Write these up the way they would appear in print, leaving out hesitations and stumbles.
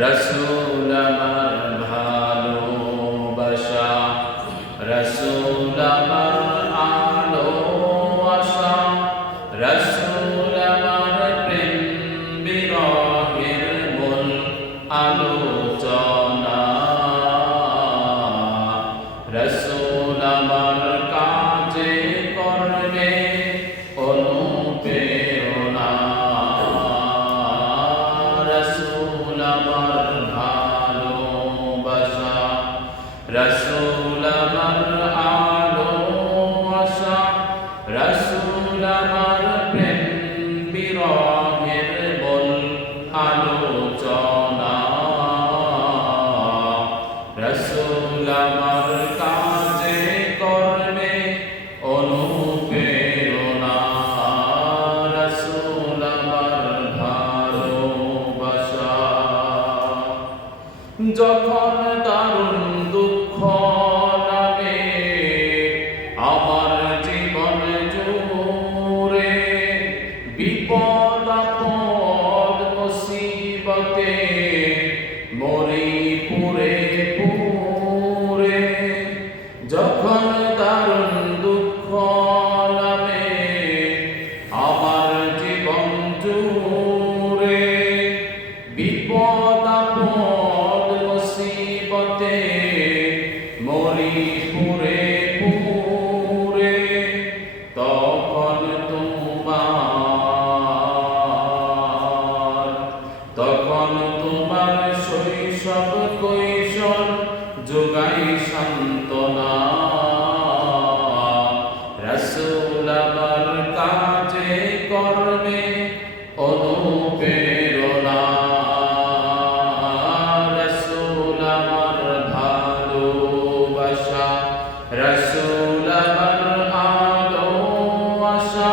রসুল আমার ভালোবাসা, রসুল আমার আলো আশা, রসুল আমার প্রেম বিরহের মূল আলোচনা, রসুল আমার কাজে কর্মে অনুপ্রেরণা, রসুল আমার ভালোবাসা, রসুল আমার আলো আশা, রসুল আমার প্রেম বিরহের মূল আলোচনা, রসুল আমার কাজে কর্মে অনুপ্রেরণা, রসুল আমার ভালোবাসা। যখন দারুণ দুঃখ নামে আমার জীবন জুড়ে, বিপদ আপদ মুসিবতে মরি পুরে পুরে, যখন দারুণ দুঃখ নামে আমার জীবন জুড়ে, বিপদ আপদ মুসিবতে মরি পুরে পুরে, তখন তোমার শৈশব কৈশোর যোগাই সান্ত্বনা, রসুল আমার কাজে কর্মে অনুপ্রেরণা, রসুল আমার ভালোবাসা, রসুল আমার আলো আশা,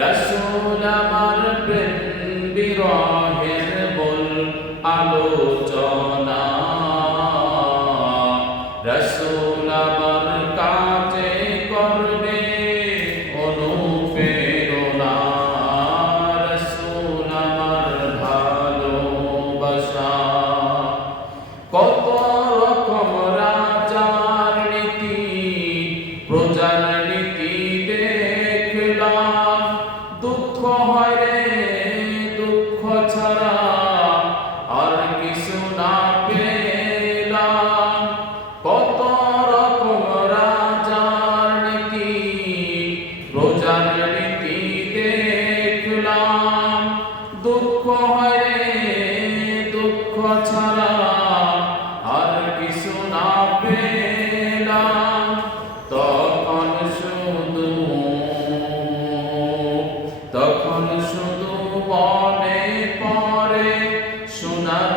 রসুল আমার প্রেম বিরহের মূল আলোচনা, রসুল আমার কাজে কর্মে অনুপ্রেরণা, রসুল আমার ভালোবাসা। কত রকম রাজার নীতি প্রজার নীতি দেখলাম, দুঃখ হয় রে দুঃখ ছাড়া আর কিছু না পেলাম। কত রকম রাজার নীতি প্রজার নীতি দেখলাম, দুঃখ হয় রে দুঃখ ছাড়া আর কিছু না পেলাম। তখন শুধু মনে পড়ে সোনার